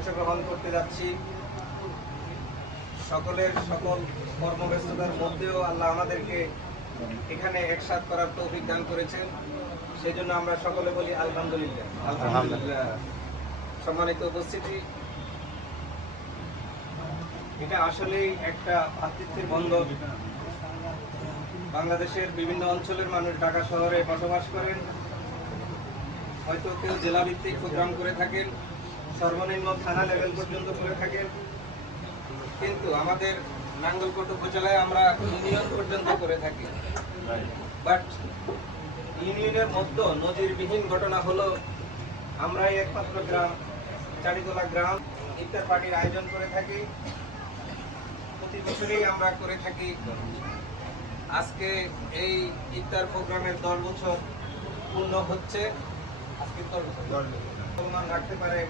অংশগ্রহণ করতে যাচ্ছি। সকলের সকল কর্মব্যস্ততার মধ্যেও আল্লাহ আমাদেরকে এখানে একসাথ করার তৌফিক দান করেছেন। সেই জন্য আমরা সকলে বলি আলহামদুলিল্লাহ। আলহামদুলিল্লাহ। সম্মানিত উপস্থিতি, এটা আসলেই একটা ভাতৃত্বের বন্ধন বাংলাদেশের বিভিন্ন অঞ্চলের মানুষ ঢাকা শহরে বসবাস করেন। হয়তো কেউ জেলাভিত্তিক প্রোগ্রাম করে থাকেন। সর্বনিম্ন থানা লেভেল পর্যন্ত করে থাকেন। কিন্তু আমাদের নাঙ্গলকোট উপজেলায় আমরা ইউনিয়ন পর্যন্ত করে থাকি। বাট ইউনিয়নের মধ্যে নজিরবিহীন ঘটনা হলো, আমরাই একমাত্র গ্রাম, চারিতলা গ্রাম, ইফতার পার্টির আয়োজন করে থাকি। প্রতি বছরেই আমরা করে থাকি। আজকে এই ইফতার প্রোগ্রামের দশ বছর পূর্ণ হচ্ছে। আজকে দশ বছর। রাখতে পারে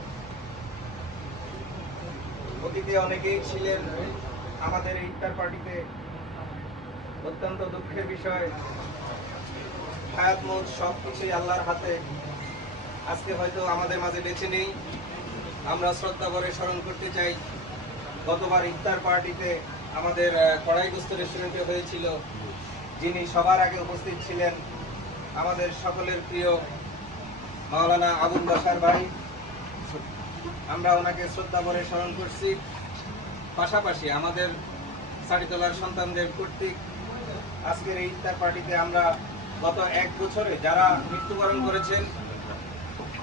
অতীতে অনেকেই ছিলেন। আমাদের ইফতার পার্টিতে অত্যন্ত দুঃখের বিষয়, হায়াত মত সব কিছুই আল্লাহর হাতে। আজকে হয়তো আমাদের মাঝে বেছে নেই। আমরা শ্রদ্ধা করে স্মরণ করতে চাই, গতবার ইফতার পার্টিতে আমাদের কড়াইগুস্ত রেস্টুরেন্টে হয়েছিল। যিনি সবার আগে উপস্থিত ছিলেন আমাদের সকলের প্রিয় মাওলানা আবুল বাসার ভাই। আমরা ওনাকে শ্রদ্ধা করে স্মরণ করছি। পাশাপাশি আমাদের সারিতলার সন্তানদের কর্তৃক আজকের এই ইফতার পার্টিতে আমরা গত এক বছরে যারা মৃত্যুবরণ করেছেন,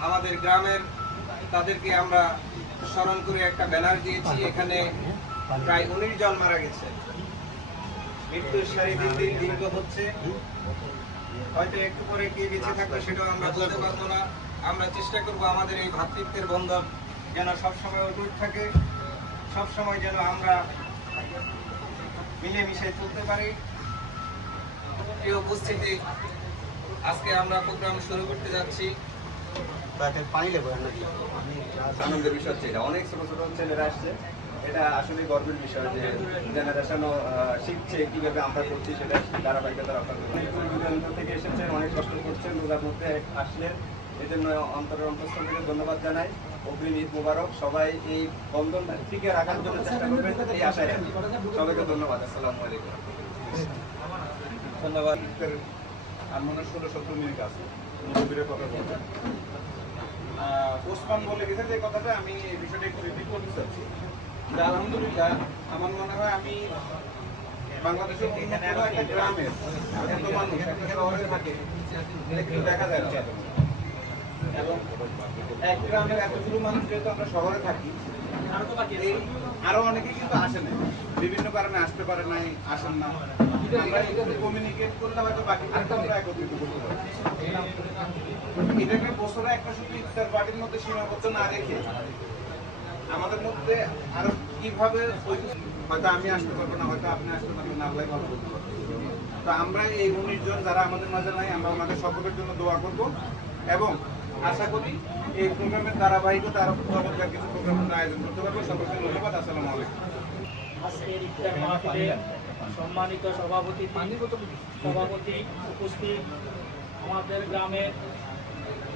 আমাদের গ্রামের তাদেরকে আমরা স্মরণ করে একটা ব্যানার দিয়েছি। এখানে প্রায় উনিশ জন মারা গেছে। মৃত্যুর সারি দিন দিন দীর্ঘ হচ্ছে। হয়তো একটু পরে কে বেঁচে থাকবে সেটাও আমরা বলতে পারব না। আমরা চেষ্টা করব আমাদের এই ভ্রাতৃত্বের বন্ধন যেন সবসময় অটুট থাকে সবসময় যেন আমরা মিলেমিশে চলতে পারি। প্রিয় উপস্থিতি আজকে আমরা প্রোগ্রাম শুরু করতে যাচ্ছি। পানি লেবো নাকি আনন্দের বিষয় হচ্ছে এটা। অনেক ছোট ছোট ছেলেরা আসছে। এটা আসলে গর্বের বিষয় যে জেনারেশনও শিখছে কীভাবে আমরা করছি সেটা ধারাবাহিকতা রক্ষা করছি অনেক থেকে এসেছেন অনেক কষ্ট করছেন রোজার মধ্যে আসলেন। এই জন্য অন্তরের অন্তঃস্থল থেকে ধন্যবাদ জানাই। অগ্রিম ঈদ মুবারক, সবাই এই বন্ধন টিকে রাখার জন্য চেষ্টা করবেন এই আশায় রাখি। সবাইকে ধন্যবাদ, আসসালামু আলাইকুম। ধন্যবাদ। আর মনে হয় ষোলো সতেরো মিনিট আছে। কথা বলতে ওসমান বলে গেছে যে কথাটা, আমি এই বিষয়টা একটু রিপিট করতে চাচ্ছি। আলহামদুলিল্লাহ, আমার মনে হয় আমি বাংলাদেশের গ্রামের এত মানুষ, একটা শহরে থাকে দেখা যায় না। এবং এক গ্রামের এতগুলো মানুষ যেহেতু আমরা শহরে থাকি আরও অনেকে কিন্তু আসে না বিভিন্ন কারণে আসতে পারে নাই, আসেন না। কমিউনিকেট হয়তো বাকি আমরা একটা শুধু মধ্যে না রেখে আমাদের মধ্যে কীভাবে হয়তো আমি আসতে পারব না, হয়তো আপনি আসতে পারবেন না ভালো তো এই উনিশ জন যারা আমাদের মাঝে নাই, আমরা ওনাদের সকলের জন্য দোয়া করব এবং আশা করি এই প্রোগ্রামের ধারাবাহিকতা আরও চমৎকার কিছু প্রোগ্রামের আয়োজন করতে পারব। সকলকে ধন্যবাদ। আসসালামু সম্মানিত সভাপতি সভাপতি উপস্থিত আমাদের গ্রামের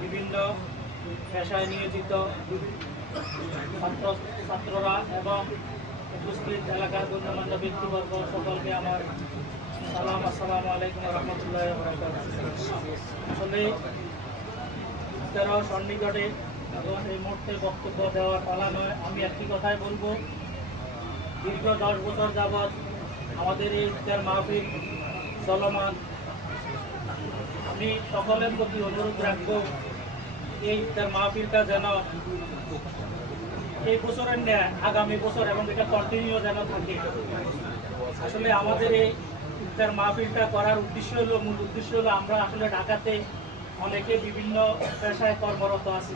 বিভিন্ন পেশায় নিয়োজিত ছাত্র ছাত্ররা এবং উপস্থিত এলাকার গণ্যমান্য ব্যক্তিবর্গ সকলকে আমার সালাম, আসসালামু আলাইকুম রহমতুল্লাহ আসলে সন্নিকটে এই মুহূর্তে বক্তব্য দেওয়ার পালা নয়। আমি একটি কথাই বলব। দীর্ঘ দশ বছর যাবৎ আমাদের এই ইফতার মাহফিল চলমান। আমি সকলের প্রতি অনুরোধ রাখব, এই ইফতার মাহফিলটা যেন এই বছরের ন্যায়, আগামী বছর এবং এটা কন্টিনিউ যেন থাকে। আসলে আমাদের এই ইফতার মাহফিলটা করার উদ্দেশ্য হলো, মূল উদ্দেশ্য হলো আমরা আসলে ঢাকাতে অনেকে বিভিন্ন পেশায় কর্মরত আছি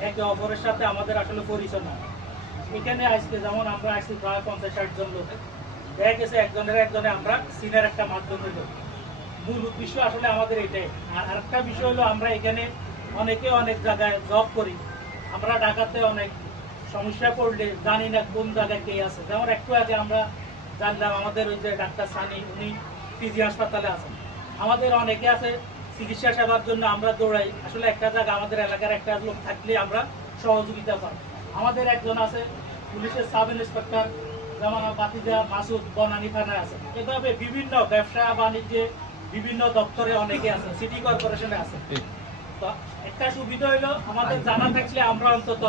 একে অপরের সাথে আমাদের আসলে পরিচয় না এখানে আজকে যেমন আমরা আসছি প্রায় পঞ্চাশ ষাট জন লোক। দেখা গেছে একজনের একজনে আমরা সিনের একটা মাধ্যম হইল। মূল উদ্দেশ্য আসলে আমাদের এটাই। আর আরেকটা বিষয় হলো আমরা এখানে অনেকে অনেক জায়গায় জব করি। আমরা ঢাকাতে অনেক সমস্যা পড়লে জানি না কোন জায়গায় কে আছে। যেমন একটু আগে আমরা জানলাম আমাদের ওই যে ডাক্তার সানি, উনি পিজি হাসপাতালে আছেন। আমাদের অনেকে আছে চিকিৎসা সেবার জন্য আমরা দৌড়াই। আসলে একটা জায়গা আমাদের এলাকার একটা লোক থাকলে আমরা সহযোগিতা পাই। আমাদের একজন আছে, পুলিশের সাব ইন্সপেক্টর যেমন বাতিজা মাসুদ বনানী থানায় আছে। এভাবে বিভিন্ন ব্যবসা, বাণিজ্যে বিভিন্ন দপ্তরে অনেকে আছে, সিটি কর্পোরেশনে আছে। তো একটা সুবিধা হইল, আমাদের জানা থাকলে আমরা অন্তত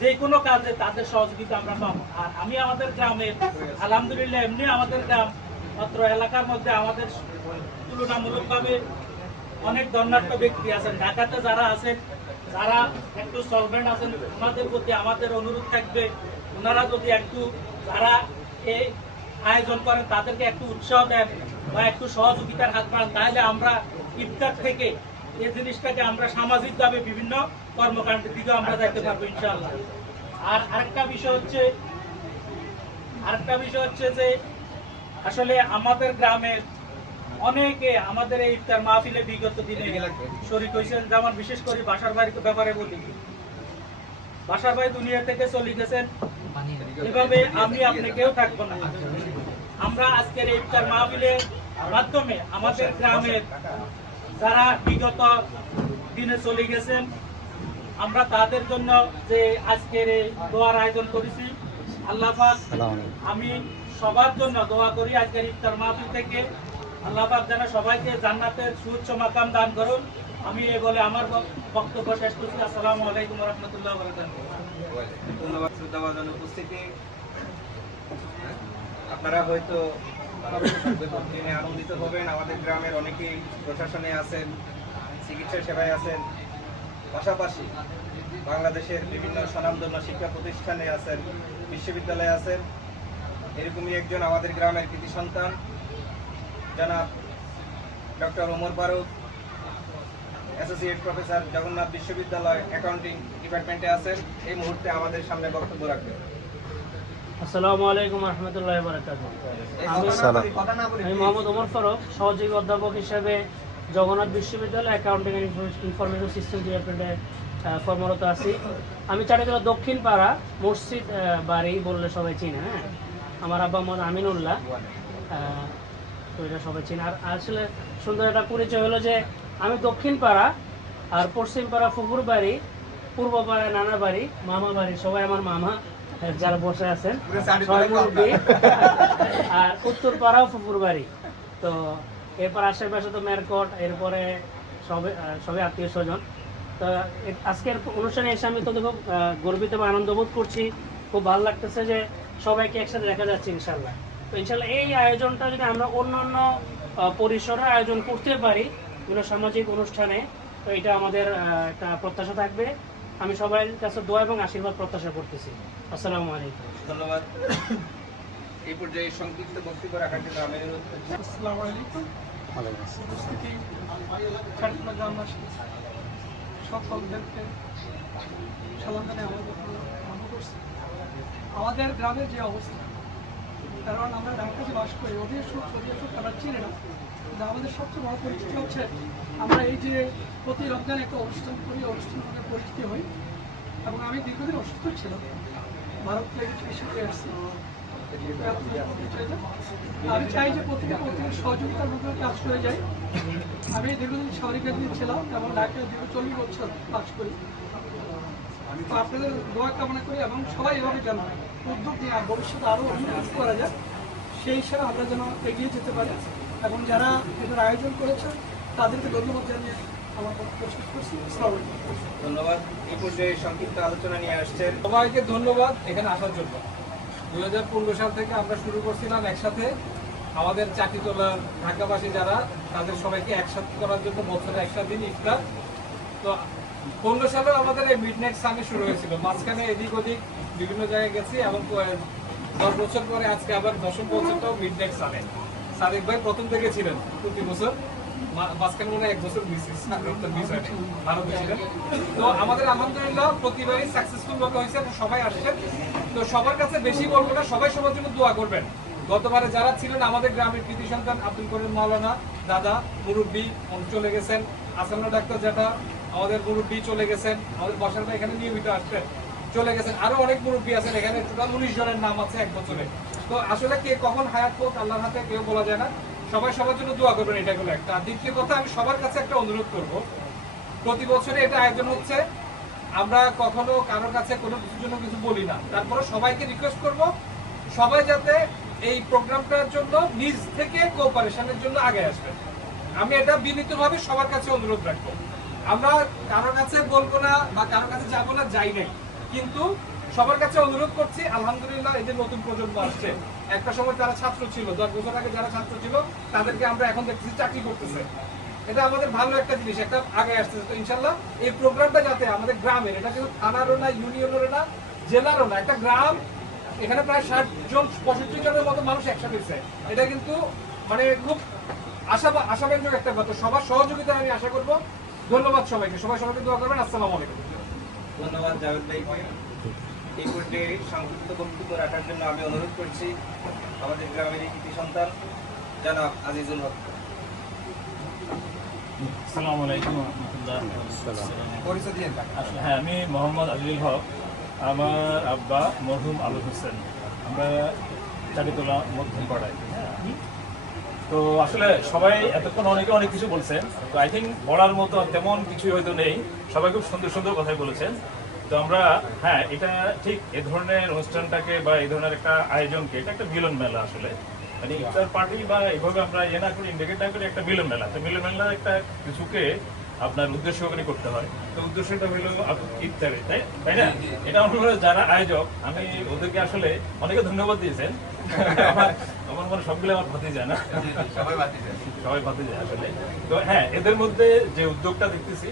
যে কোনো কাজে তাদের সহযোগিতা আমরা পাবো। আর আমি আমাদের গ্রামের আলহামদুলিল্লাহ, এমনি আমাদের গ্রাম, মাত্র এলাকার মধ্যে আমাদের তুলনামূলকভাবে অনেক দণ্ডাঢ্য ব্যক্তি আছেন। ঢাকাতে যারা আছেন, যারা একটু সলভেন্ট আছেন, ওনাদের প্রতি আমাদের অনুরোধ থাকবে, ওনারা যদি একটু যারা এই আয়োজন করেন, তাদেরকে একটু উৎসাহ দেন বা একটু সহযোগিতার হাত বাড়ান, তাহলে আমরা ইফতার থেকে এই জিনিসটাকে আমরা সামাজিকভাবে বিভিন্ন কর্মকাণ্ডের দিকে আমরা যাইতে পারব, ইনশাআল্লাহ। আর আরেকটা বিষয় হচ্ছে, আরেকটা বিষয় হচ্ছে যে আসলে আমাদের গ্রামের অনেকে আমাদের এই ইফতার মাহফিলে বিগত দিনে শরীর হয়েছেন যেমন বিশেষ করে বাসার বাড়ির ব্যাপারে বলি। বাসার বাড়ি দুনিয়া থেকে চলে গেছেন এভাবে আমি আপনি কেউ থাকব না। আমরা আজকের এই ইফতার মাহফিলের মাধ্যমে আমাদের গ্রামের যারা বিগত দিনে চলে গেছেন আমরা তাদের জন্য যে আজকের এই দোয়ার আয়োজন করেছি আল্লাহ আমি সবার জন্য দোয়া করি আজকের ইফতার মাহফিল থেকে। আল্লাহ পাক যেন সবাইকে জান্নাতের সুউচ্চ মাকাম দান করুন। আমি এই বলে আমার বক্তব্য শেষ করছি। আসসালামু আলাইকুম রহমতুল্লাহ ধন্যবাদ শ্রদ্ধাভাজন উপস্থিতি। আপনারা হয়তো আনন্দিত হবেন। আমাদের গ্রামের অনেকেই প্রশাসনে আছেন, চিকিৎসা সেবায় আছেন। পাশাপাশি বাংলাদেশের বিভিন্ন স্বনামধন্য শিক্ষা প্রতিষ্ঠানে আছেন, বিশ্ববিদ্যালয়ে আছেন। এরকমই একজন আমাদের গ্রামের কৃতি সন্তান। জনাব doctor Omar Faruk associate professor Jagannath বিশ্ববিদ্যালয় অ্যাকাউন্টিং ডিপার্টমেন্টে আছেন। এই মুহূর্তে আমাদের সামনে বক্তব্য রাখবেন। আসসালামু আলাইকুম রহমতুল্লাহ বারাকাত আমি। মোহাম্মদ ওমর ফারুক সহযোগী অধ্যাপক হিসেবে জগন্নাথ বিশ্ববিদ্যালয় অ্যাকাউন্টিং অ্যান্ড ইনফরমেশন সিস্টেম ডিপার্টমেন্টে কর্মরত আছি। আমি চারিতলা দক্ষিণ পাড়া মসজিদ বাড়ি বললে সবাই চিনে হ্যাঁ? আমার আব্বা মোহাম্মদ আমিনুল্লাহ তো এটা সবাই চিনে। আর আসলে সুন্দর একটা পরিচয় হলো যে আমি দক্ষিণ পাড়া আর পশ্চিম পাড়া ফুকুর বাড়ি পূর্ব পাড়ায় নানা বাড়ি মামা বাড়ি সবাই আমার মামা যারা বসে আছেন আর উত্তর পাড়াও ফুপুর বাড়ি। তো এরপর আশেপাশে তো মেরকট এরপরে সবে সবে আত্মীয় স্বজন। তো আজকের অনুষ্ঠানে এসে আমি তো খুব আহ, গর্বিত বা আনন্দ বোধ করছি। খুব ভালো লাগতেছে যে সবাইকে একসাথে দেখা যাচ্ছে ইনশাল্লাহ তো ইনশাল্লাহ এই আয়োজনটা যদি আমরা অন্য অন্য পরিসরে আয়োজন করতে পারি বিভিন্ন সামাজিক অনুষ্ঠানে তো এটা আমাদের একটা প্রত্যাশা থাকবে। আমি সবাই কাছে দোয়া এবং আশীর্বাদ প্রত্যাশা করতেছি। আসসালামু আলাইকুম। ধন্যবাদ। এই পর্যায়ে সংক্ষিপ্ত বক্তব্য রাখার জন্য আমি অনুরোধ করছি। আসসালামু আলাইকুম। উপস্থিতি চারিতলা গ্রামবাসী সকলদেরকে সালাম জানিয়ে আমাদের আমাদের গ্রামের যে অবস্থা কারণ আমরা ঢাকাতে বাস করি অধিকাংশ অধিকাংশ তারা চিনি না। কিন্তু আমাদের সবচেয়ে বড় পরিচিতি হচ্ছে, আমরা এই যে প্রতি রমজান একটা অনুষ্ঠান করি অনুষ্ঠান পরিচিতি হই এবং আমি দীর্ঘদিন অসুস্থ ছিলাম। ভারত থেকে চিকিৎসা আসছি। আমি চাই যে প্রত্যেকে প্রত্যেকের সহযোগিতার মধ্যে কাজ করে যাই। আমি দীর্ঘদিন সামরিক দিন ছিলাম এবং ঢাকায় দীর্ঘ চল্লিশ বছর কাজ করি। আপনাদের দোয়া কামনা করি এবং সবাই এভাবে যেন উদ্যোগ নিয়ে ভবিষ্যতে আরও উন্নতি করা যায় সেই হিসাবে আমরা যেন এগিয়ে যেতে পারি। এবং যারা এটার আয়োজন করেছে তাদেরকে ধন্যবাদ জানিয়ে আমার শেষ করছি। ধন্যবাদ। এই পর্যায়ে সংক্ষিপ্ত আলোচনা নিয়ে আসছেন। সবাইকে ধন্যবাদ এখানে আসার জন্য। দুই হাজার পনেরো সাল থেকে আমরা শুরু করছিলাম একসাথে। আমাদের চাকরি তোলার ঢাকাবাসী যারা, তাদের সবাইকে একসাথে করার জন্য বছরে দিন ইফতার। তো পনেরো সালে আমাদের এই মিড নাইট সামে শুরু হয়েছিল। মাঝখানে এদিক ওদিক বিভিন্ন জায়গায় গেছি এবং দশ বছর পরে আজকে আবার দশম বছরটাও মিড নাইট সামে সাদেক ভাই প্রথম থেকে ছিলেন প্রতি বছর। আমাদের সবাই তো সবার কাছে বেশি না, সবাই সবার জন্য দোয়া করবেন। গতবারে যারা ছিলেন আমাদের গ্রামের কৃতি সন্তান আব্দুল করিম মাওলানা, দাদা, মুরব্বী চলে গেছেন। আসামনা ডাক্তার যেটা আমাদের মুরব্বী চলে গেছেন। আমাদের বসার এখানে নিয়মিত আসছেন। চলে গেছেন। আরও অনেক মুরব্বী আছেন। এখানে টোটাল উনিশ জনের নাম আছে এক বছরে। তো আসলে কে কখন হায়াত হোক আল্লাহর হাতে কেউ বলা যায় না। সবাই সবার জন্য দোয়া করবেন এটা হলো একটা। দ্বিতীয় কথা, আমি সবার কাছে একটা অনুরোধ করব। প্রতি বছরে এটা আয়োজন হচ্ছে। আমরা কখনো কারোর কাছে কোনো কিছুর জন্য কিছু বলি না। তারপরে সবাইকে রিকোয়েস্ট করব, সবাই যাতে এই প্রোগ্রামটার জন্য নিজ থেকে কোঅপারেশনের জন্য আগে আসবে। আমি এটা বিনীতভাবে সবার কাছে অনুরোধ রাখব। আমরা কারোর কাছে বলব না বা কারোর কাছে যাব না, যাই নাই। কিন্তু সবার কাছে অনুরোধ করছি, আলহামদুলিল্লাহ যে নতুন প্রজন্ম আসছে। একটা সময় তারা ছাত্র ছিল, দশ বছর আগে যারা ছাত্র ছিল, তাদেরকে আমরা এখন দেখতেছি চাকরি করতেছে। এটা আমাদের ভালো একটা জিনিস, একটা আগে আসতেছে। তো ইনশাল্লাহ এই প্রোগ্রামটা যাতে আমাদের গ্রামের, এটা কিন্তু থানারও না, ইউনিয়নেরও না, জেলারও না, একটা গ্রাম, এখানে প্রায় ষাট জন, পঁয়ষট্টি জনের মতো মানুষ একসাথে হয়েছে এটা কিন্তু মানে খুব আশা আশাব্যঞ্জক একটা ব্যাপার। সবার সহযোগিতা আমি আশা করব। ধন্যবাদ সবাইকে। সবাই সবাইকে দোয়া করবেন। আসসালামু আলাইকুম। ধন্যবাদ জাভেদ ভাইকে। এই পর্যায়ে সংক্ষিপ্ত বক্তব্য রাখার জন্য আমি অনুরোধ করছি আমাদের গ্রামের এই কৃতি সন্তান জনাব আজিজুল হক। আসসালামু আলাইকুম রহমতুল্লাহ পরিচয় দিয়ে হ্যাঁ আমি মোহাম্মদ আজিজুল হক। আমার আব্বা মরহুম আলু হোসেন। আমরা চারিতলা মধ্যম পাড়ায় হ্যাঁ। তো আসলে সবাই এতক্ষণ অনেকে অনেক কিছু বলছেন তো আই থিঙ্ক বলার মতো তেমন কিছু হয়তো নেই। সবাই খুব সুন্দর সুন্দর কথাই বলেছেন। তো আমরা হ্যাঁ এটা ঠিক এ ধরনের অনুষ্ঠানটাকে বা এই ধরনের একটা আয়োজনকে এটা একটা মিলন মেলা আসলে। মানে ইফতার পার্টি বা এইভাবে আমরা ইয়ে না করি ইন্ডিকেট না করি একটা মিলন মেলা। তো মিলন মেলা একটা কিছুকে আপনার উদ্দেশ্য করে করতে হয়। তো উদ্দেশ্যটা হলো ইফতারে তাই? তাই না? এটা আমার যারা আয়োজক আমি ওদেরকে আসলে অনেকে ধন্যবাদ দিয়েছেন। আমার মনে সবগুলো আমার ভাতে যায় না? সবাই বাতিল সবাই ভাতে যায় আসলে। তো হ্যাঁ এদের মধ্যে যে উদ্যোগটা দেখতেছি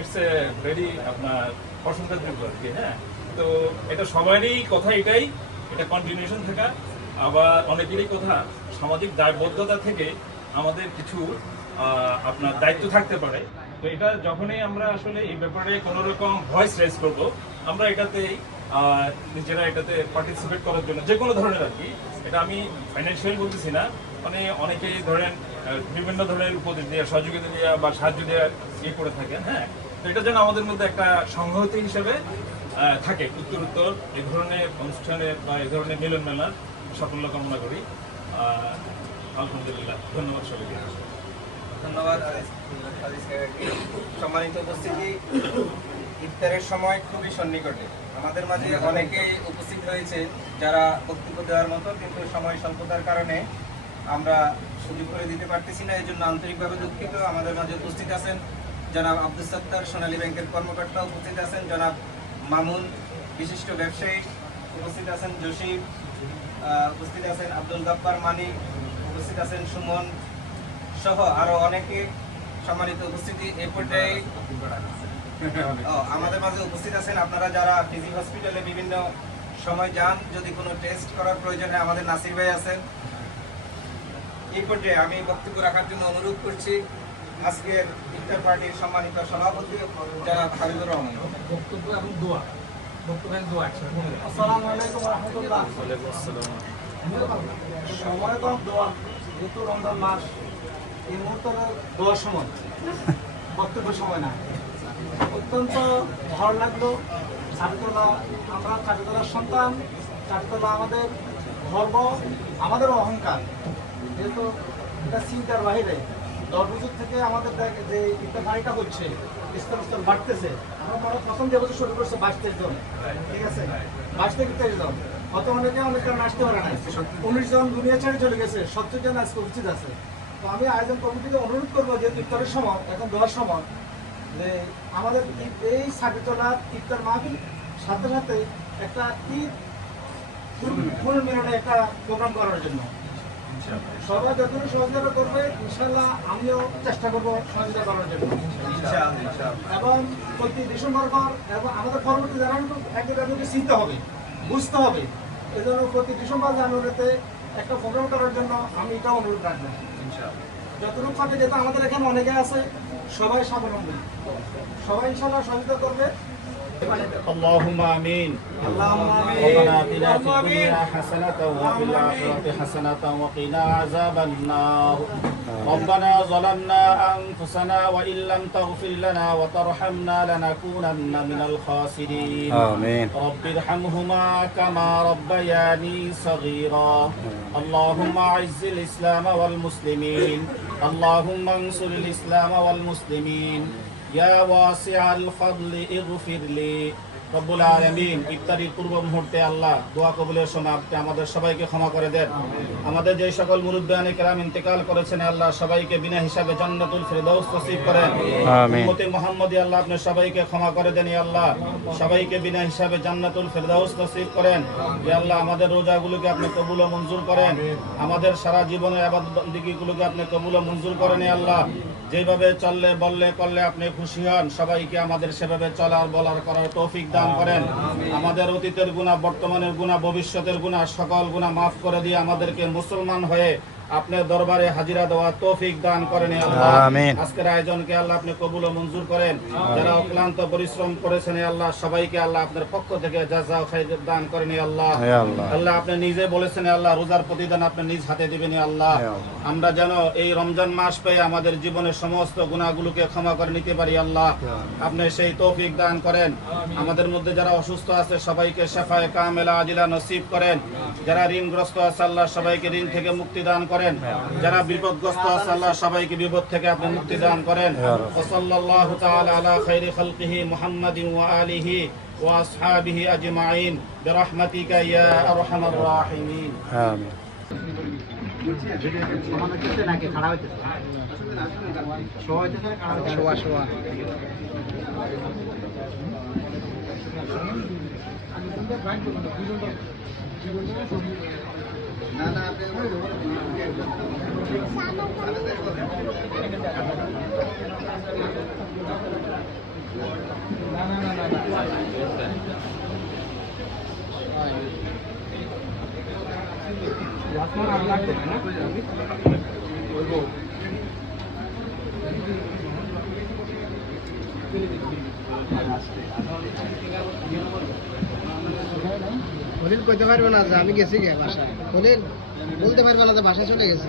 ইটস এ ভেরি আপনার প্রশংসার যোগ্য আর কি হ্যাঁ? তো এটা সবারই কথা এটাই এটা কন্টিনিউশন থাকা। আবার অনেকেরই কথা সামাজিক দায়বদ্ধতা থেকে আমাদের কিছু আপনার দায়িত্ব থাকতে পারে। তো এটা যখনই আমরা আসলে এই ব্যাপারে কোনো রকম ভয়েস রেজ করব আমরা এটাতেই নিজেরা এটাতে পার্টিসিপেট করার জন্য। যে কোনো ধরনের আর কি। এটা আমি ফাইন্যান্সিয়াল বলতেছি না। মানে অনেকেই ধরেন বিভিন্ন ধরনের উপদেশ দেওয়া সহযোগিতা দেওয়া বা সাহায্য দেওয়া ইয়ে করে থাকেন হ্যাঁ? তো এটা যেন আমাদের মধ্যে একটা সংহতি হিসেবে থাকে। উত্তর উত্তর এই ধরনের অনুষ্ঠানে বা এই ধরনের মিলন মেলার সাফল্য কামনা করি। আলহামদুলিল্লাহ। ধন্যবাদ সবাইকে। ধন্যবাদ। সম্মানিত উপস্থিতি। ইফতারের সময় খুবই সন্নিকটে। আমাদের মাঝে অনেকেই উপস্থিত হয়েছে যারা বক্তব্য দেওয়ার মতো, কিন্তু সময় স্বল্পতার কারণে আমরা সুযোগ করে দিতে পারতেছি না। এই জন্য আন্তরিকভাবে দুঃখিত। আমাদের মাঝে উপস্থিত আছেন জনাব আব্দুল সত্তার, সোনালী ব্যাংকের কর্মকর্তা উপস্থিত আছেন জনাব মামুন, বিশিষ্ট ব্যবসায়ী উপস্থিত আছেন জসিম উপস্থিত আছেন আব্দুল গাব্বার মানি উপস্থিত আছেন সুমন সহ আরও অনেকে সম্মানিত উপস্থিতি। এই পর্যায়ে আমাদের মাঝে উপস্থিত আছেন আপনারা যারা ফিজি হসপিটালে বিভিন্ন সময় যান যদি কোনো টেস্ট করার প্রয়োজন হয় আমাদের নাসির ভাই আছেন। এই পর্যায়ে আমি বক্তব্য রাখার জন্য অনুরোধ করছি আজকের ইন্টার পার্টির সম্মানিত সভাপতি যারা হাবিবুর রহমান। বক্তব্য এবং দোয়া বক্তব্য দোয়া একসাথে আসসালামু আলাইকুম রহমতুল্লাহ। সময় কম দোয়া যেহেতু রমজান মাস এই মুহূর্তে দোয়ার সময়। বক্তব্যের সময় না। অত্যন্ত ভালো লাগল। চারতলা আমরা চারতলার সন্তান, চারতলা আমাদের গর্ব, আমাদের অহংকার। যেহেতু এটা চিন্তার বাহিরে, দশ থেকে আমাদের যে বাড়িটা হচ্ছে, স্তর স্তর বাড়তেছে। আমরা মনে প্রথম যে বছর শুরু করছে বাইশ তেইশ জন ঠিক আছে? বাইশ থেকে তেইশ জন হয়তো অনেকে অনেক কারণে আসতে পারে না উনিশ জন দুনিয়া ছেড়ে চলে গেছে, সত্তর জন আজকে উপস্থিত আছে। তো আমি আয়োজন কমিটিকে অনুরোধ করব যে ইফতারের সময়, এখন দেওয়ার সময় যে আমাদের এই সাকিতলার ইফতার মাহফিল সাথে সাথে একটা ঈদ ফুল মিলনে একটা প্রোগ্রাম করার জন্য। সবাই যতটুকু সহযোগিতা করবে ইনশাল্লাহ আমিও চেষ্টা করব সহযোগিতা করার জন্য। এবং প্রতি ডিসেম্বর পর এবং আমাদের পরবর্তী জানুয়ারি একটা জানুয়ারি চিনতে হবে বুঝতে হবে। এই জন্য প্রতি ডিসেম্বর জানুয়ারিতে একটা প্রোগ্রাম করার জন্য আমি এটা অনুরোধ রাখব। যতটুকু পাবে যেহেতু আমাদের এখানে অনেকে আছে সবাই স্বাবলম্বী সবাই ইনশাল্লাহ সহযোগিতা করবে اللهم امين اللهم آمين. ربنا اتنا في اللهم آمين. الدنيا حسنه وفي اللهم الاخره حسنه وقنا عذاب النار ربنا ظلمنا انفسنا وان لم تغفر لنا وترحمنا لنكونن من الخاسرين آمين رب ارحمهما كما ربياني صغيرا اللهم اعز الاسلام والمسلمين اللهم انصر الإسلام والمسلمين. يا واسع الفضل اغفر لي. রব্বুল আলামিন ইফতারির পূর্ব মুহূর্তে আল্লাহ দোয়া কবুলের সময় আপনি আমাদের সবাইকে ক্ষমা করে দেন। আমাদের যে সকল কেরাম ইন্তেকাল করেছেন আল্লাহ সবাইকে বিনা হিসাবে জান্নাতুল নসিব করেন। উম্মতে মুহাম্মদী আল্লাহ আপনি সবাইকে ক্ষমা করে দেন আল্লাহ। সবাইকে বিনা হিসাবে জান্নাতুল নসিব করেন। আল্লাহ আমাদের রোজাগুলোকে আপনি কবুল ও মঞ্জুর করেন। আমাদের সারা জীবনের আবাদগুলোকে আপনি কবুল ও মঞ্জুর করেন আল্লাহ। যেভাবে চললে, বললে, করলে আপনি খুশি হন, সবাইকে আমাদের সেভাবে চলার, বলার, করার তৌফিক দান করেন। আমাদের অতীতের গুণা বর্তমানের গুণা ভবিষ্যতের গুণা সকল গুণা মাফ করে দিয়ে আমাদেরকে মুসলমান হয়ে আপনার দরবারে হাজিরা দেওয়া তৌফিক দান করেন আজকের আয়োজনকে আল্লাহ আপনি কবুল ও মঞ্জুর করেন। যারা অক্লান্ত পরিশ্রম করেছেন আল্লাহ সবাইকে আল্লাহ আপনার পক্ষ থেকে জাযা ও দান করেন আল্লাহ। আল্লাহ। আপনি নিজে বলেছেন আল্লাহ রোজার প্রতিদান আপনি নিজ হাতে দিবেন আল্লাহ। আমরা যেন এই রমজান মাস পেয়ে আমাদের জীবনের সমস্ত গুণাগুলোকে ক্ষমা করে নিতে পারি আল্লাহ। আপনি সেই তৌফিক দান করেন। আমাদের মধ্যে যারা অসুস্থ আছে সবাইকে শেফায়ে কামেলা আজিলা নসিব করেন। যারা ঋণগ্রস্ত আছে আল্লাহ সবাইকে ঋণ থেকে মুক্তি দান করেন। যারা বিপদগ্রস্ত আছে আল্লাহ সবাইকে বিপদ থেকে আপনি মুক্তি দান করেন। ওসল্লাল্লাহু তাআলা আলা খাইরি খালকিহি মুহাম্মাদিন ওয়া আলিহি ওয়া আসহাবিহি আজমাইন। বিরহমাতিকা ইয়া আরহামার রাহিমিন। নাকি খাড়া হইতেছে শোয়া হইতেছে না শোয়া কইতে পারবে না যে আমি গেছি গে বাসায়। খলিল বলতে পারবে না যে বাসায় চলে গেছে।